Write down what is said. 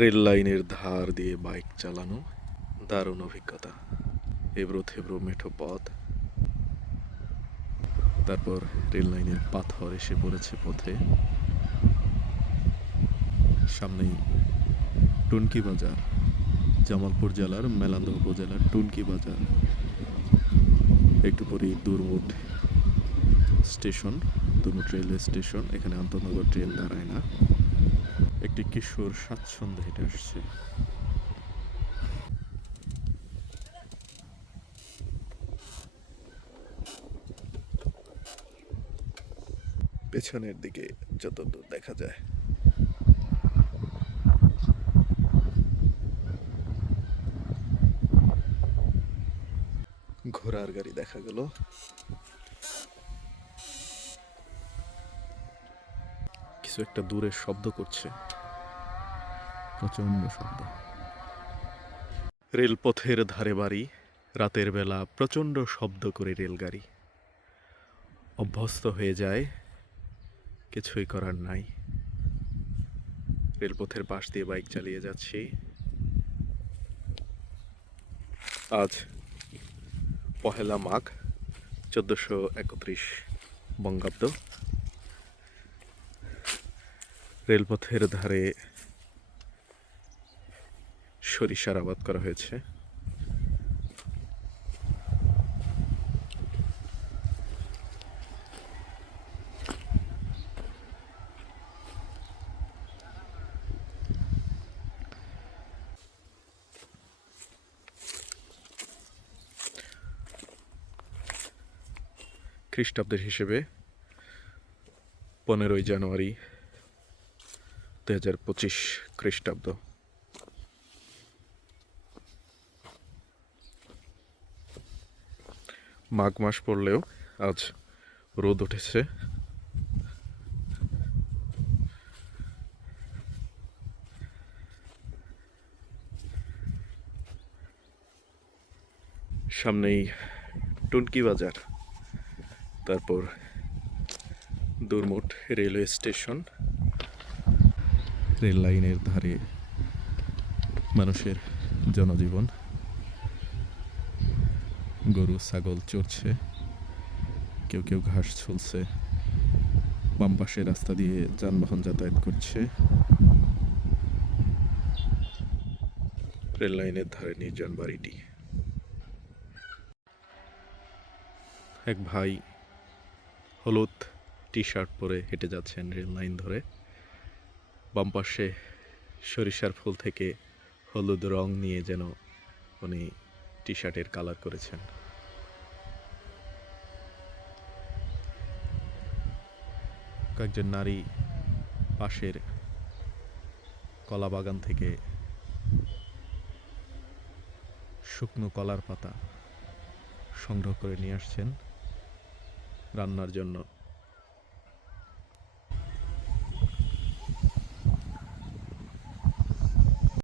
Rail লাইনের ধার দিয়ে বাইক চালানো দারুণ অভিজ্ঞতা। এবড়ো থেবড়ো মেঠো পথ, তারপর রেল লাইনের পাথর এসে পড়েছে পথে। সামনেই টুনকি বাজার, জামালপুর জেলার মেলান্দহ উপজেলার টুনকি বাজার। একটু পরেই দুরমুট স্টেশন, দুরমুট রেলওয়ে স্টেশন। এখানে আন্তনগর ট্রেন দাঁড়ায় না। একটি কিশোর স্বাচ্ছন্দ্যে হেঁটে আসছে। পেছনের দিকে যতদূর দেখা যায় ঘোড়ার গাড়ি দেখা গেল। কিছু একটা দূরে শব্দ করছে, প্রচন্ড শব্দ। রেলপথের ধারে বাড়ি, রাতের বেলা প্রচন্ড শব্দ করে রেলগাড়ি। অভ্যস্ত হয়ে যায়, কিছুই করার নাই। রেলপথের পাশ দিয়ে বাইক চালিয়ে যাচ্ছি। আজ 1 মাঘ 1431 বঙ্গাব্দ। রেলপথের ধারে সরিষার আবাদ করা হয়েছে। খ্রিস্টাব্দের হিসেবে 15ই জানুয়ারি 2025 খ্রিস্টাব্দ। মাঘ মাস পড়লেও আজ রোদ উঠেছে। সামনেই টুনকি বাজার, তারপর দুরমুট রেলওয়ে স্টেশন। রেল লাইনের ধারে মানুষের জনজীবন। গরু ছাগল চড়ছে, কেউ কেউ ঘাস ছুলছে। বাম পাশে রাস্তা দিয়ে যানবাহন যাতায়াত করছে। রেল লাইনের ধারে নির্জন বাড়িটি। এক ভাই হলুদ টি শার্ট পরে হেঁটে যাচ্ছেন রেল লাইন ধরে। বাম পাশে সরিষার ফুল থেকে হলুদ রং নিয়ে যেন উনি টি শার্টের কালার করেছেন। কয়েকজন নারী পাশের কলা বাগান থেকে শুকনো কলার পাতা সংগ্রহ করে নিয়ে আসছেন রান্নার জন্য।